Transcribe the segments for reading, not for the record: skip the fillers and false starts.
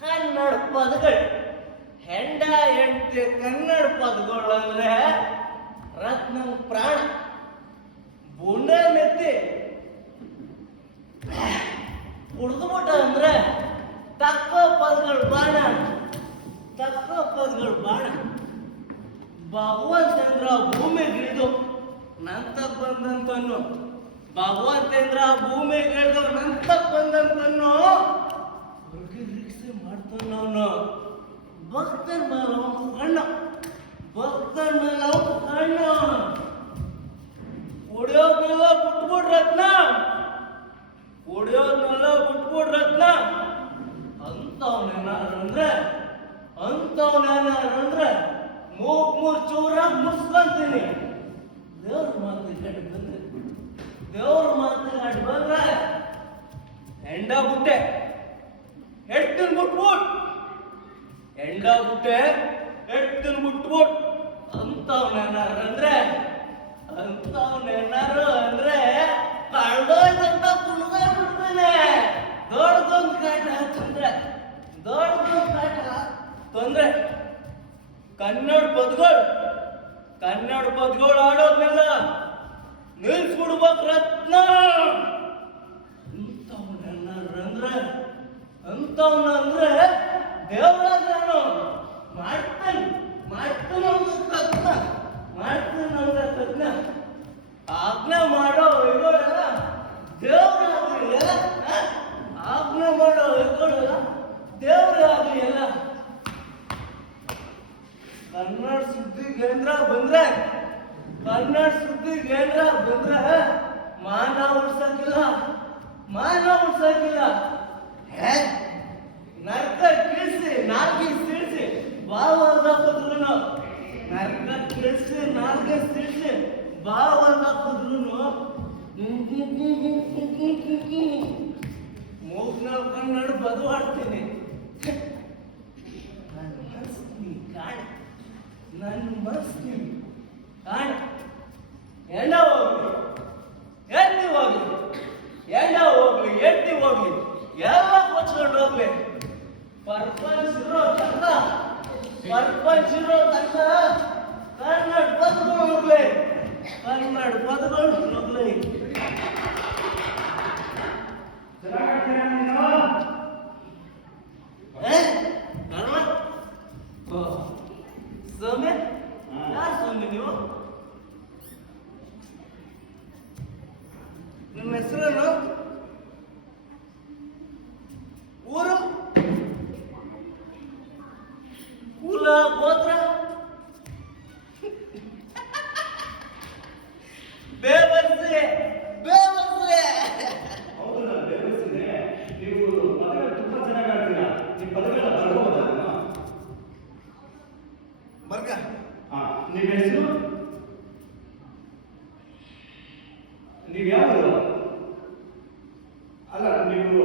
ಕನ್ನಡ ಪದಗಳು ಹೆಂಡ ಹೆಂಡತಿ ಕನ್ನಡ ಪದಗಳು ಅಂದ್ರೆ ರತ್ನ ಪ್ರಾಣ ಬುಂಡ ಮೆತ್ತಿ ಕುಡ್ದುಬಿಟ್ಟ ಅಂದ್ರೆ ತಕ್ಕ ಪದಗಳು ಬಾಣ ತಕ್ಕ ಪದಗಳು ಬಾಣ ಭಗವಂತೇಂದ್ರ ಭೂಮಿಗಿಳಿದು ನಂತ ಬಂದಂತನ್ನು ಭಗವಂತೇಂದ್ರ ಭೂಮಿಗಿಳಿದು ನಂತ ಬಂದಂತನ್ನು ಮಾಡ್ತಾನವನು ಭಕ್ತನ ಮೇಲೆ ಅವನು ಕಣ್ಣು ಭಕ್ತನ ಮೇಲೆ ಅವನು ಕಣ್ಣು ಕುಡಿಯೋದ್ನೆಲ್ಲ ಬಿಟ್ಬಿಡ್ರತ್ನ ಕುಡಿಯೋದ್ನೆಲ್ಲ ಬಿಟ್ಬಿಡ್ರತ್ನ ಅಂತವನೇನಾರಂದ್ರೆ ಮೂರ್ ಚೂರ ಮುರ್ಸ್ಕೊಂತೀನಿ ದೇವ್ರ ಮಾತು ಕಡೆ ಬಂದ್ರೆ ದೇವ್ರ ಮಾತು ಕಡೆ ಬಂದ್ರೆ ಹೆಂಡ ಬುಟ್ಟೆ ಹೆಡ್ತನ್ ಬಿಟ್ಬಿಟ್ ಹೆಂಡ ಬುಟ್ಟೆ ಹೆಡ್ತನ್ ಬಿಟ್ಬಿಟ್ ಅಂತವನೇನಾರಂದ್ರೆ ಕಳ್ದೋಯ್ತಂತ ಕುಣ್ದೇ ಬಿಡ್ತಾನೆ ದೊಡ್ಡದೊಂದು ಕಾಟ ತೊಂದ್ರೆ ದೊಡ್ಡದೊಂದು ಕಾಟ ತೊಂದ್ರೆ ಕನ್ನಡ ಪದಗಳು ಆಡೋದ್ನೆಲ್ಲ ನಿಲ್ಸ್ಬಿಡ್ಬೇಕು ರತ್ನ ಅಂತವನಂದ್ರೆ ದೇವರಾಜನು ಮಾಡ್ತಾನೆ ತಜ್ಞ ಆಜ್ಞೆ ಮಾಡೋ ಇಗೋಳೆಲ್ಲ ದೇವರಾಗಲಿ ಎಲ್ಲ ಆಜ್ಞೆ ಮಾಡೋ ಇಗೋಳೆಲ್ಲ ದೇವರಾಗಲಿ ಎಲ್ಲ ಕನ್ನಡ ಸುದ್ದಿ ಕೇಂದ್ರ ಬಂದ್ರೆ ಮಾನ ಉಳ್ಸಕ್ಕಿಲ್ಲ ನರ್ಕ ಕೀಳ್ಸಿ ನಾಲ್ಗೆ ಸಿಡಿಸಿ ಬಾವಲ್ದಾಕಿದ್ರು ನರ್ಕ ಕೀಳ್ಸಿ ನಾಲ್ಗೆ ಸಿಡಿಸಿ ಬಾವಲ್ದಾಕಿದ್ರು ಮೂಗ್ನಲ್ಲಿ ಕನ್ನಡ ಬದವಾಡ್ತೀನಿ ನನ್ನ ಮನಸ್ಸು ಕಾಣ ಎಂಡ ಹೋಗ್ಲಿ ಎತ್ತಿ ಹೋಗ್ಲಿ ಎಲ್ಲ ಕೊಚ್ಕೊಂಡು ಹೋಗ್ಲಿ ಪರ್ಪಂಚ್ ಇರೋ ತನಕ ಕನ್ನಡ ಪದಗಳು ಹೋಗ್ಲಿ ಸ್ವಾಮಿ ಯಾರು ಸ್ವಾಮಿ ನೀವು ನಿಮ್ಮ ಹೆಸರೇನು ಊರು ಕುಲ ಗೋತ್ರ ಬೇವರ್ಸೆ ಹೌದಲ್ಲ ಬೇವರ್ಸಿದೆ ನೀವು ಪದಗಳು ತುಂಬಾ ಚೆನ್ನಾಗಿ ಆಡ್ತೀರಾ ನಿಮ್ಮ ಪದಗಳನ್ನ ಬರ್ಬೋದಲ್ಲ ಬರ್ಗ ನಿಮ್ಮ ಹೆಸರು ನೀವು ಯಾವುದು ಅಲ್ಲ ನೀವು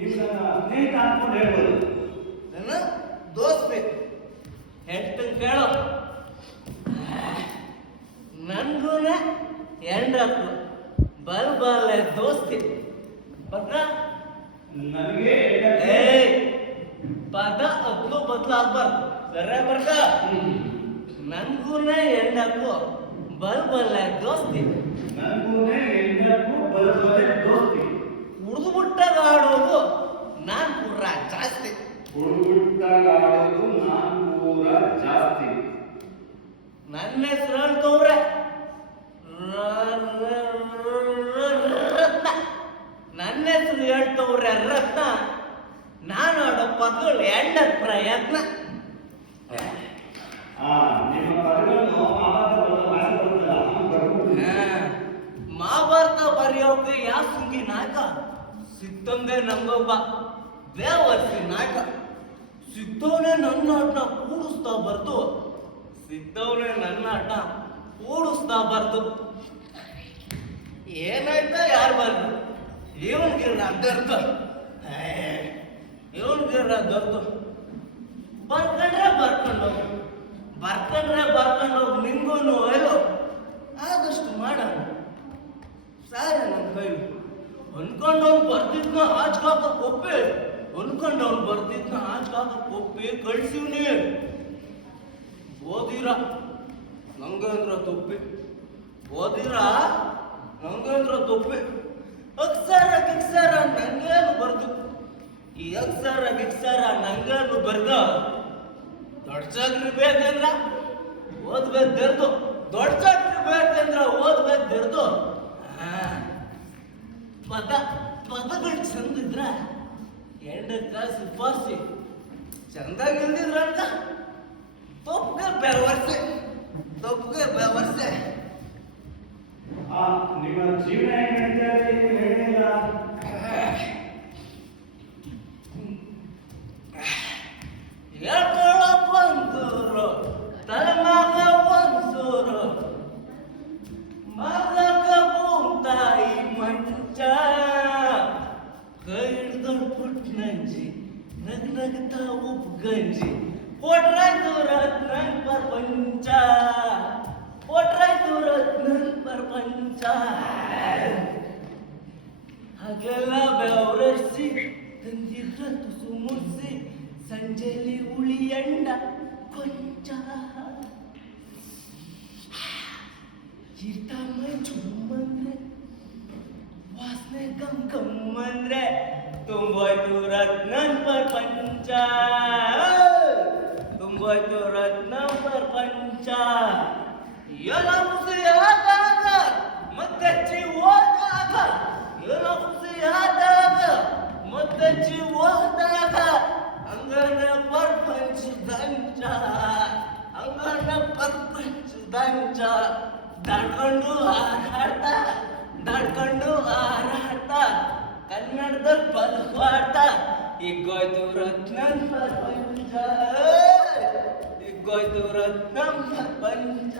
ನನ್ನ ಸ್ನೇಹಿತ ಅನ್ಕೊಂಡು ಹೇಳ್ಬೋದು ನನ್ನ ದೋಸ್ತಿ ಹೆಂಡನ್ ಕೇಳೋ ನನ್ಗೂನೆ ಹೆಂಡಕ್ಕು ಬಲ್ಬಾಲೆ ದೋಸ್ತಿ ಬರ್ಕ ನನಗೆ ಏ ಪದ ಅದ್ಲು ಬದ್ಲು ಆಗ್ಬಾರ್ದು ಸರ ಬರ್ಕ ನನ್ಗೂನೇ ಹೆಣ್ಣಕ್ಕೂ ಬಲ್ಬಲ್ಲ ದೋಸ್ತಿ ನನಗೂನೇ ಹೆಂಡಕ್ಕೂ ಬಲಬಲೆ ದೋಸ್ತಿ ಹುಡುಗ ಮುಟ್ಟಾಗ ಆಡೋದು ನಾನ್ ಪೂರ ಜಾಸ್ತಿ ಹುಡುಗುಟ್ಟಾಡೋದು ನಾನು ಪೂರ ಜಾಸ್ತಿ ನನ್ನ ಹೆಸರು ಹೇಳ್ತವ್ರೆ ರತ್ನ ನನ್ನ ಹೆಸರು ಹೇಳ್ತವ್ರೆ ರತ್ನ ನಾನು ಆಡೋ ಪದಗಳು ಎಣ್ಣ ಪ್ರಯತ್ನ ನಿಮ್ಮ ಪದಗಳನ್ನು ಮಹಾಭಾರತ ಬರೆಯೋಕೆ ಯಾವ ಸುಂಗಿ ನಾಯಕ ಸಿಕ್ತಂದೆ ನಮ್ಗೊಬ್ಬ ದೇವರ್ಸಿ ನಾಯಕ ಸಿಕ್ತವನೇ ನನ್ನ ಆಟ ಕೂಡಿಸ್ತಾ ಬರ್ದು ಸಿಕ್ತವನೇ ನನ್ನ ಆಟ ಕೂಡಿಸ್ತಾ ಬರ್ದು ಏನಾಯ್ತಾ ಯಾರು ಬರ್ದು ಇವನ್ಗಿರ ದರ್ದು ಇವನ್ಗಿರ ದರ್ದು ಬರ್ಕೊಂಡ್ರೆ ಬರ್ಕೊಂಡೋಗಿ ನಿಂಗೂನು ಎಲ್ಲೋ ಆದಷ್ಟು ಮಾಡೋಣ ಸಾರ ನನ್ನ ಕೈ ಅನ್ಕೊಂಡವ್ನು ಬರ್ತಿದ್ನ ಆಚ್ಕಾಕ ಕೊಪ್ಪೆ ಅನ್ಕೊಂಡವ್ನು ಬರ್ತಿದ್ನ ಆಚ್ಕಾಕ ಕೊಪ್ಪೆ ಕಳ್ಸಿವ್ನಿ ಓದಿರ ನಂಗೇಂದ್ರ ತೊಪ್ಪಿ ಓದಿರ ನಂಗೇಂದ್ರ ತೊಪ್ಪಿ ಅಕ್ಷರ ನಂಗೇನು ಬರ್ದು ಈ ಅಕ್ಷರ ನಂಗೇನು ಬರ್ದ ದೊಡ್ಡ ಚಾಕ್ರಿ ಬೇಕಂದ್ರ ಓದ್ಬೇಕು ತೆರೆದು ದೊಡ್ಡ ಚಾಕ್ರಿ ಬೇಕಂದ್ರ ಓದ್ಬೇಕು ತೆರೆದು ಪದಗಳು ಚಂದಿದ್ರ ಎಂಡಕ್ಕ ಸಿಫಾರ್ಸಿ ಚಂದಾಗಿ ಇಲ್ದಿದ್ರ ಅಂತ ತಪ್ಪಗೆ ಬೆವರ್ಸೆ ನಿಮ್ಮ ಜೀವನ ಹೆಂಗಂತ ಹೇಳಿಲ್ಲ ಹೇಳ್ಕೊಳಕ್ ಒಂದೂರು ತಲೆಮಾಗ ಒಂದೂರು ಮಗಕ ಭೂತಾಯಿ ಮಂಚ ಕೈ ಹಿಡ್ಕೊಂಡು ಪುಟ್ ನಂಜಿ ನಗ್ನಗ್ತಾ ಉಪ್ಪು ಗಂಜಿ ಕೊಟ್ರಾಯ್ತು ರತ್ನನ್ ಪ್ರಪಂಚ ಕೊಟ್ರಾಯ್ತು ರತ್ನನ್ ಪ್ರಪಂಚ ಹಾಗೆಲ್ಲ ಬೆವರಿಸಿ ತಂದಿರ ತುಸು ಮುರ್ಸಿ ಸಂಜೆಲಿ ಉಳಿ ಎಂಡ ಕೊಂಚ ಚಿರ್ತಮ್ಮ ಚುಮ್ಮಂದ್ರೆ ವಾಸನೆ ಗಮ್ಮಂದ್ರೆ ತುಂಬೋಯ್ತು ರತ್ನನ್ ಪ್ರಪಂಚ ತುಂಬೋಯ್ತು ರತ್ನನ್ ಪ್ರಪಂಚ ಎಲ್ಲ ಖುಷಿಯಾದಾಗ ಮತ್ತೆ ಹೋದಾಗ ಎಲ್ಲ ಖುಷಿಯಾದಾಗ ಮತ್ತೆ ಹೋದಾಗ ಅಂಗನ ಪ್ರಪಂಚದಂಚ ದಾಡ್ಕೊಂಡು ಹಾರಾಟ ಕನ್ನಡದಲ್ಲಿ ಪದವಾಟ ಇಗೋಯ್ತು ರತ್ನನ್ ಪ್ರಪಂಚ ಇಗೋಯ್ತು ರತ್ನನ್ ಪ್ರಪಂಚ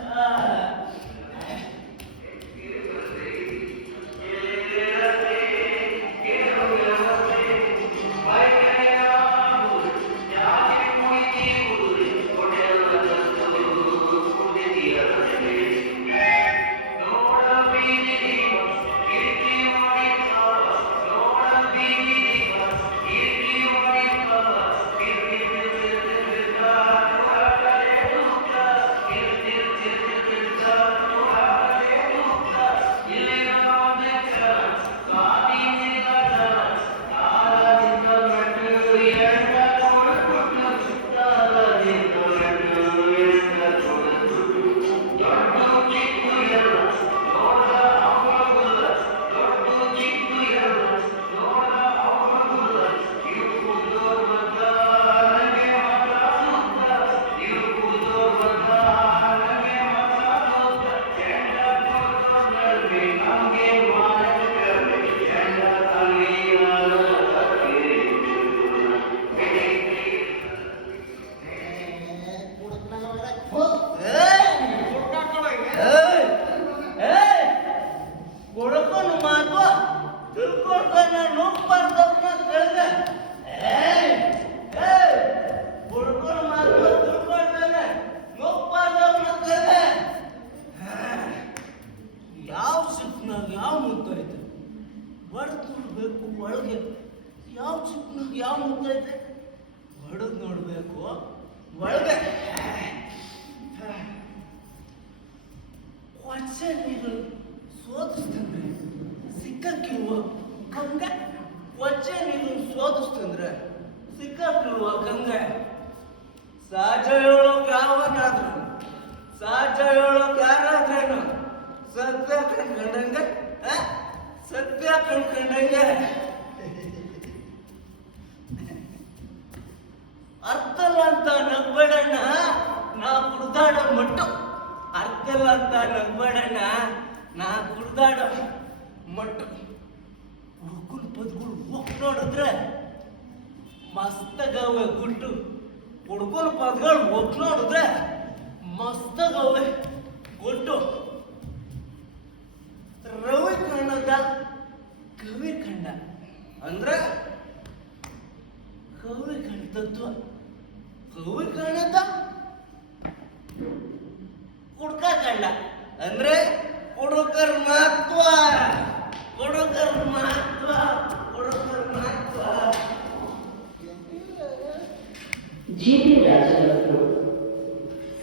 ಯಾವ ಮುತ್ತೈತೆ ಬರ್ತು ನೋಡ್ಬೇಕು ಒಳಗೆ ಯಾವ ಚಿಕ್ಕ ಯಾವ ಮುತ್ತೈತೆ ಹೊಡೆದು ನೋಡ್ಬೇಕು ಒಳಗೆ ಕೊಚ್ಚೆ ನೀರು ಸೋದಿಸ್ತಂದ್ರೆ ಸಿಕ್ಕಕ್ಕಿಲ್ವ ಗಂಗೆ ಕೊಚ್ಚೆ ನೀರು ಸೋದಿಸ್ತಂದ್ರೆ ಸಿಕ್ಕಕ್ಕಿಲ್ವ ಗಂಗೆ ಸಹಜ ಹೇಳೋಕ್ ಯಾವನಾದ್ರು ಸಹಜ ಹೇಳೋಕ್ ಯಾರಾದ್ರೇನು ಸತ್ಯ ಕಣ್ಕಂಡಂಗೆ ಸತ್ಯ ಕಣ್ಕಂಡಂಗೆ ಅರ್ಥಲ್ಲ ಅಂತ ನಗ್ಬೇಡಣ್ಣ ನಾ ಕುಡ್ದಾಡೋ ಮಟ್ಟು ಅರ್ಥಲ್ಲ ಅಂತ ನಗ್ಬೇಡಣ್ಣ ನಾ ಕುಡ್ದಾಡೋ ಮಟ್ಟು ಹುಡುಗನ ಪದ್ಗಳು ಹೋಗ್ ನೋಡಿದ್ರೆ ಮಸ್ತಗವೆ ಗುಟ್ಟು ಹುಡುಗನ ಪದ್ಗಳು ಹೋಗ್ ನೋಡಿದ್ರೆ ಮಸ್ತಗವೆ ಗುಟ್ಟು ರವಿ ಕಣ್ಣದ ಕವಿ ಕಂಡ ಅಂದ್ರೆ ಕವಿ ಕಂಡತ್ವ ಕವಿ ಕಾಣದ ಕುಡ್ಕ ಕಂಡ ಅಂದ್ರೆ ಹುಡುಗರ ಮಹತ್ವ ಹುಡುಗರ ಮಹತ್ವ ಹುಡುಗರ ಮಹತ್ವ ಜಿ.ಟಿ. ರಾಜರತ್ನಂ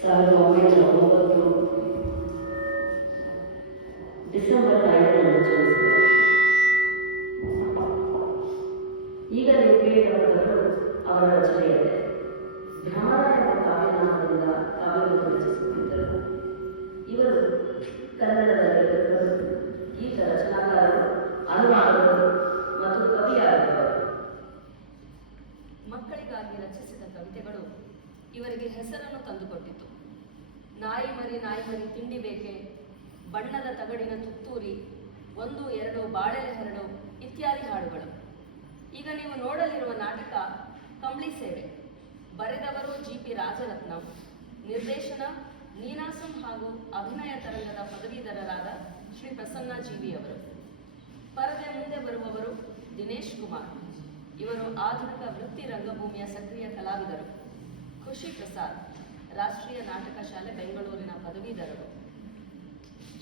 1909 ಡಿಸೆಂಬರ್ 5ರಂದು ಜನಿಸಿದರು. ಈಗ ನೀವು ಕೇಳಿದವರು ಅವರ ರಚನೆಯಿದೆ. ಭ್ರಮರ ಎಂಬ ಕಾವ್ಯನಾಮದಿಂದ ಕಾವ್ಯವನ್ನು ರಚಿಸುತ್ತಿದ್ದರು. ಇವರು ಕನ್ನಡದ ಲೇಖಕರು, ಗೀತ ರಚನಾಕಾರರು, ಅನುವಾದಕರು ಮತ್ತು ಕವಿಯಾಗಿದ್ದವರು. ಮಕ್ಕಳಿಗಾಗಿ ರಚಿಸಿದ ಕವಿತೆಗಳು ಇವರಿಗೆ ಹೆಸರನ್ನು ತಂದುಕೊಟ್ಟಿತು. ನಾಯಿ ಮರಿ ತಿಂಡಿ ಬೇಕೆ, ಬಣ್ಣದ ತಗಡಿನ ತುತ್ತೂರಿ, 1 2 ಬಾಳೆಲೆ ಹರಡು ಇತ್ಯಾದಿ ಹಾಡುಗಳು. ಈಗ ನೀವು ನೋಡಲಿರುವ ನಾಟಕ ಕಂಬಳಿ ಸೇವೆ. ಬರೆದವರು ಜಿ.ಪಿ. ರಾಜರತ್ನಂ, ನಿರ್ದೇಶನ ನೀನಾಸಂ ಹಾಗೂ ಅಭಿನಯ ತರಂಗದ ಪದವೀಧರರಾದ ಶ್ರೀ ಪ್ರಸನ್ನ ಜಿ.ವಿ. ಅವರು. ಪರದೆ ಮುಂದೆ ಬರುವವರು ದಿನೇಶ್ ಕುಮಾರ್. ಇವರು ಆಧುನಿಕ ವೃತ್ತಿ ರಂಗಭೂಮಿಯ ಸಕ್ರಿಯ ಕಲಾವಿದರು. ಖುಷಿ ಪ್ರಸಾದ್, ರಾಷ್ಟ್ರೀಯ ನಾಟಕ ಶಾಲೆ ಬೆಂಗಳೂರಿನ ಪದವೀಧರರು.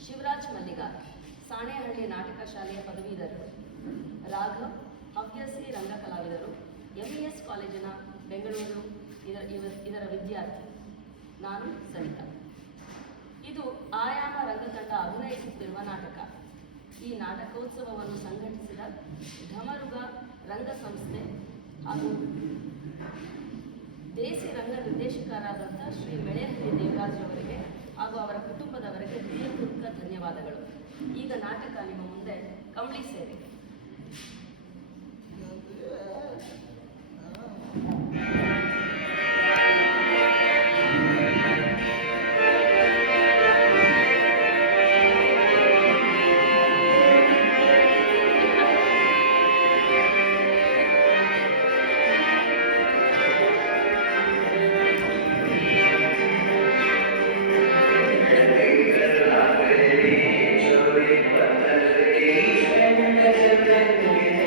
ಶಿವರಾಜ್ ಮಲ್ಲಿಗಾರ್, ಸಾಣೇಹಳ್ಳಿ ನಾಟಕ ಶಾಲೆಯ ಪದವೀಧರರು. ರಾಘವ್, ಹವ್ಯಾಸಿ ರಂಗ ಕಲಾವಿದರು, MES ಕಾಲೇಜಿನ ಬೆಂಗಳೂರು ಇದರ ವಿದ್ಯಾರ್ಥಿ. ನಾನು ಸರಿತಾ. ಇದು ಆಯಾಮ ರಂಗತಂಡ ಅಭಿನಯಿಸುತ್ತಿರುವ ನಾಟಕ. ಈ ನಾಟಕೋತ್ಸವವನ್ನು ಸಂಘಟಿಸಿದ ಢಮರುಗ ರಂಗ ಸಂಸ್ಥೆ ಹಾಗೂ ದೇಸಿ ರಂಗ ನಿರ್ದೇಶಕರಾದಂಥ ಶ್ರೀ ಮೆಳೆಹಳ್ಳಿ ದೇವರಾಜ್ರವರಿಗೆ ಹಾಗೂ ಅವರ ಕುಟುಂಬದವರಿಗೆ ಹೃದಯಪೂರ್ವಕ ಧನ್ಯವಾದಗಳು. ಈಗ ನಾಟಕ ನಿಮ್ಮ ಮುಂದೆ ಕಂಬಳಿ ಸೇವೆ. Thank you.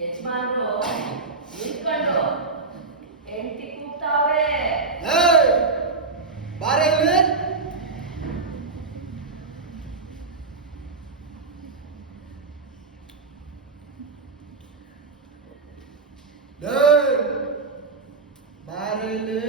ಯಜಮಾನ್ರು ನಿಂತ್ಕೊಂಡು ಹೆಂಡತಿ ಕೂಗ್ತಾವ್ರೆ. ಬಾರೆ ಇಲ್ಲಿ. ಬಾರೆ ಇಲ್ಲಿ.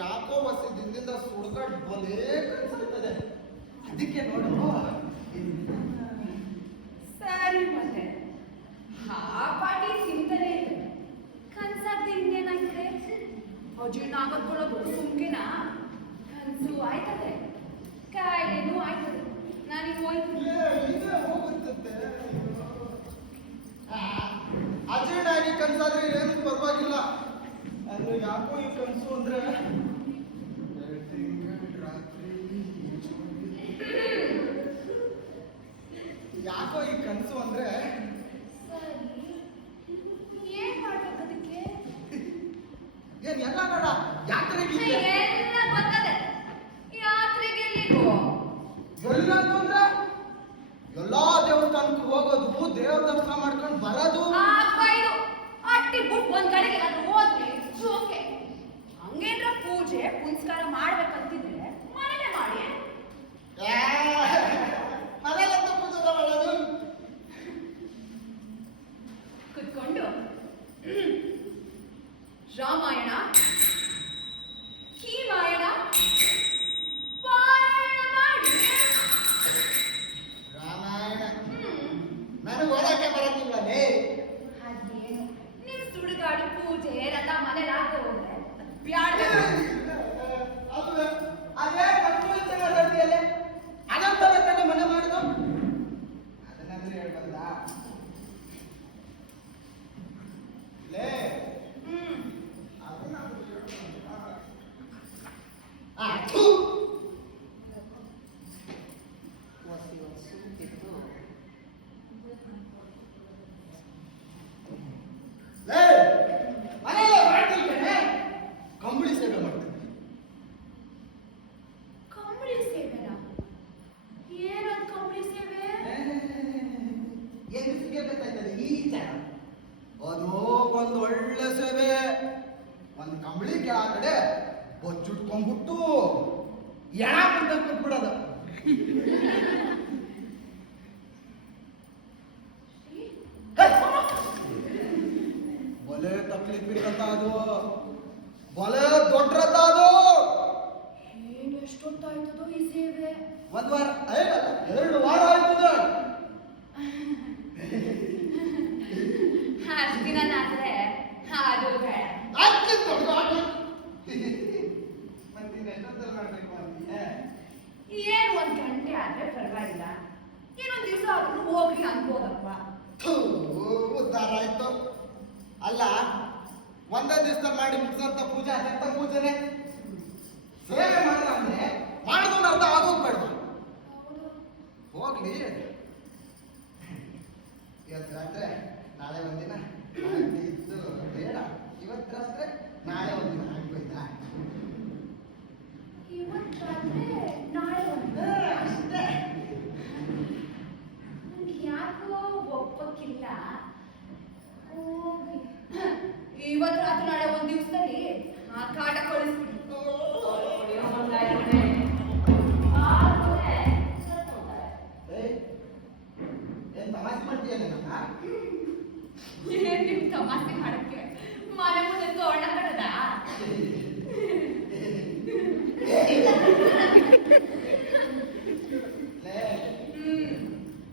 ಯಾಕೋ ವಸಿ ದಿನದಿಂದ ಸುಡ್ಕೊಂಡು ಬಲೇ ಕನ್ಸುತ್ತದೆ. ಅದಕ್ಕೆ ನೋಡು ಸರಿ ಮತ್ತೆ ಆ ಪಾಟಿ ಚಿಂತನೆ ಇದೆ. ಕನ್ಸಾಗ್ದೆ ಇನ್ನೇನಾಗ್ತದೆ? ಅಜೀರ್ಣ ಆಗತ್ಕೊಳ್ಳೋದು ಸುಮ್ಕೆನಾ? ಕನ್ಸು ಆಯ್ತದೆ, ಕಾಯಿಲೆನೂ ಆಯ್ತದೆ. ನಾನೀಗ ಹೋಯ್ತು. ಹೋಗುತ್ತದೆ. ಅಜೀರ್ಣ ಆಗಿ ಕನ್ಸಾದ್ರೆ ಏನು ಪರವಾಗಿಲ್ಲ. ಅಂದ್ರೆ ಯಾಕೋ ಈ ಕನಸು ಅಂದ್ರೆ ಯಾಕೋ ಈ ಕನಸು ಅಂದ್ರೆ ಸರಿ, ಏನ್ ಮಾಡ್ಬೇಕು ಅದಕ್ಕೆ? ಏನ್ ಎಲ್ಲ ನೋಡ ಯಾತ್ರೆಗೆ ಎಲ್ಲ ಗೊತ್ತದೆ. ಯಾತ್ರೆಗೆ ಎಲ್ಲಿಗೂ ಎಲ್ಲಂತಂದ್ರೆ ಎಲ್ಲಾ ದೇವಸ್ಥಾನಕ್ಕೂ ಹೋಗೋದು, ದೇವ್ರ ದರ್ಶನ ಮಾಡ್ಕೊಂಡು ಬರೋದು. ಇದು ಅಟ್ಟಿ ಬುಟ್ ಒಂದ್ ಕಡೆಗೆ ಅದು ಹೋದ್ರೆ ಓಕೆ. ಹಂಗೇನ್ರ ಪೂಜೆ ಪುನಸ್ಕಾರ ಮಾಡ್ಬೇಕಂತಿದ್ರೆ ಮನೇಲೆ ಮಾಡಿ. ಮನೆಯಲ್ಲಂತ ಪೂಜೆ ಮಾಡೋದು. ಕುತ್ಕೊಂಡು ರಾಮಾಯಣ ಹೀಮಾಯಣ ಪಾರಾಯಣ ಮಾಡಿ. ರಾಮಾಯಣ ನನಗೆ ಓದಕ್ಕೆ ಬರೋದಿಲ್ಲಲೇ. ಅದೇನು ನೀವು ಸುಡುಗಾಡು ಪೂಜೆ ರಥ ಮನೇಲಿ ಆಗದೆ ಹೋದ್ರೆ ಬ್ಯಾಡ. ಅದೇ ಕಟ್ಟುವಂತೆ ಮಾತಾಡ್ತೀಯಲ್ಲ, ಅದಂತಲ್ಲ ತಾನೆ ಮನೆ ಮಾಡುದು. ಅದನ್ನಾದ್ರೂ ಹೇಳ್ಬಂದ ಲೇ. ಅದನ್ನಾದ್ರೂ ಹೇಳ್ಬಂದ. ಲೇ, ಮನೆಯಲ್ಲೇ ಮಾಡ್ತಿದ್ದೇನೆ, ಕಂಬಳಿ ಸೇವೆ ಮಾಡ್ತೇನೆ. ಕಂಬಳಿ ಸೇವೆನಾ? ಏನದು ಕಂಬಳಿ ಸೇವೆ? ಹೆಂಗಸಿಗೆ ಗೊತ್ತಾಯ್ತದೆ ಈ ವಿಚಾರ. ಅದು ಒಂದು ಒಳ್ಳೆ ಸೇವೆ. ಒಂದು ಕಂಬಳಿ ಕೆಳಗಡೆ ಬೊಜ್ಜುಟ್ಕೊಂಡ್ಬಿಟ್ಟು ಎಣ ಮುಂದೆ ಕೊಟ್ಬಿಡೋದು. ಬಲೆ ತಕ್ಲೀಫ್ ಇರತ್ತ ಅದು, ಬಲೆ ದೊಡ್ಡ ರಥ ಅದು. ಏನು ಎಷ್ಟೊತ್ತಾಯ್ತದೋ ಈ ಸೇವೆ? ಒಂದ್ ವಾರ 2 ವಾರ ಆಯ್ತದೆ. ಅಷ್ಟು ದಿನನಾದ್ರೆ ಅದು ಬೇಡ. ಅಷ್ಟು ದೊಡ್ಡ ಆಟ. ಮತ್ತೆ ನೀನು ಎಷ್ಟೊತ್ತಲ್ಲಿ ಮಾಡ್ಬೇಕು ಅಂತೀಯ? ಏನು 1 ಗಂಟೆ ಆದ್ರೆ ಪರವಾಗಿಲ್ಲ, ಇನ್ನೊಂದ್ ದಿವಸ ಆದ್ರೂ ಹೋಗ್ಲಿ ಅನ್ಬೋದಪ್ಪ. ಉದ್ಧಾರ ಆಯ್ತು. ಅಲ್ಲ, ಒಂದೇ ದಿವಸ ಮಾಡಿ ಮುಗಿಸಂತ ಪೂಜೆ ಅದೆಂತ ಪೂಜೆನೆ? ಸೇವೆ ಮಾಡಿದ ಅಂದ್ರೆ ಮಾಡಿದವನ ಅರ್ಥ ಆಗೋಗ್ಬೇಡ್ದು. ಹೋಗ್ಲಿ, ಇವತ್ತು ರಾತ್ರಿ ನಾಳೆ ಒಂದಿನ ಇದ್ದು ಬೇಡ. ಇವತ್ತು ರಾತ್ರಿ ನಾಳೆ ಒಂದಿನ ಆಗ್ಬೋಯ್ತಾ? ಇವತ್ತಾದ್ರೆ ನಾಳೆ ಒಂದು ಅಷ್ಟೇ. ಯಾಕೋ ಒಪ್ಪಕ್ಕಿಲ್ಲ. ಹೋಗ್ಲಿ, ಇವತ್ತು ರಾತ್ರಿ ನಾಳೆ ಒಂದ್ ದಿವಸದಲ್ಲಿ ಆ ಕಾಟ ಕಳಿಸ್ಬಿಡಿ. ಏನ್ ತಮಾಷೆ ಮಾಡ್ತೀಯ ನನ್ನ? ಏನ್ ನಿಮ್ ತಮಾಷೆ ಮಾಡಕ್ಕೆ ಮನೆ ಮುಂದೆ ತೋರಣ ಕಟ್ಟದ?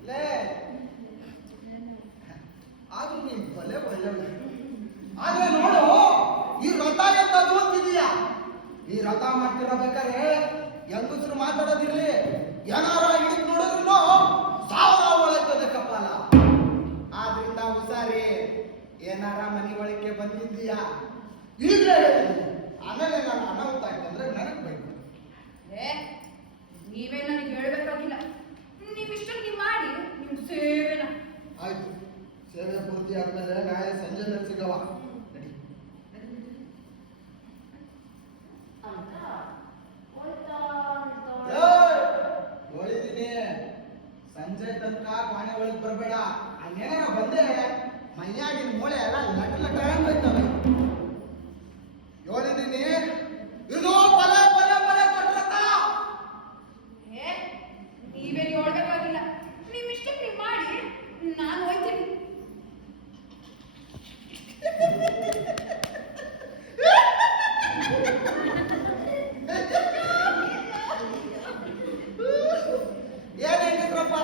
ಲೇ, ಆದ್ರೂ ನೀನ್ ಬಲೆ ಒಳ್ಳೆವಳು. ಆದ್ರೆ ನೋಡು, ಈ ರಥ ಎಂತದ್ದು ಅಂತಿದೀಯ. ಈ ರಥ ಮಾಡ್ತಿರಬೇಕಾದ್ರೆ ಹೆಂಗಸರು ಮಾತಾಡೋದಿರ್ಲಿ, ಏನಾರ ಹಿಡಿದು ನೋಡಿದ್ರು 1000 ಒಳಗ್ತದೆ ಕಪಾಲ. ಆದ್ರಿಂದ ಹುಷಾರಿ. ಏನಾರ ಮನೆ ಒಳಕ್ಕೆ ಬಂದಿದ್ದೀಯಾ ಈಗಲೇ ಹೇಳ್ತೀನಿ. ಆಮೇಲೆ ನಾನು ಅನಾಹುತ ಆಯ್ತು ಅಂದ್ರೆ ನನಗೆ ಬೈತು. ಏ ನೀವೇ ನನಗೆ ಹೇಳ್ಬೇಕಾಗಿಲ್ಲ. ನೀವಿಷ್ಟೊಂದು ನೀವು ಮಾಡಿ ನಿಮ್ ಸೇವೆನ. ಆಯ್ತು, ಸೇವೆ ಪೂರ್ತಿ ಆದ್ಮೇಲೆ ನಾಳೆ ಸಂಜೆ ಮೇಲೆ ಸಿಗವ. ನಡಿ. ಅಂತ ಹೋಯ್ತಾ ಹೇಳಿದೀನಿ, ಸಂಜೆ ತನಕ ಮನೆ ಒಳಗೆ ಬರಬೇಡ. ಹಂಗೇನಾರ ಬಂದೆ ಮೈಯಾಗಿನ ಮೂಳೆ ಎಲ್ಲ ಲಟ್ ಲಟ ಹೋಯ್ತವೆ. ಹೇಳಿದೀನಿ, ಇದು ಬಲ ಬಲ ಬಲ ಕೊಟ್ರತ. ಏ ನೀವೇನು ಹೇಳ್ಬೇಕಾಗಿಲ್ಲ. ನೀವಿಷ್ಟಕ್ಕೆ ನೀವು ಮಾಡಿ ನಾನು ಹೋಯ್ತೀನಿ. ಏನ್ ಹೇಳಿದ್ರಪ್ಪ,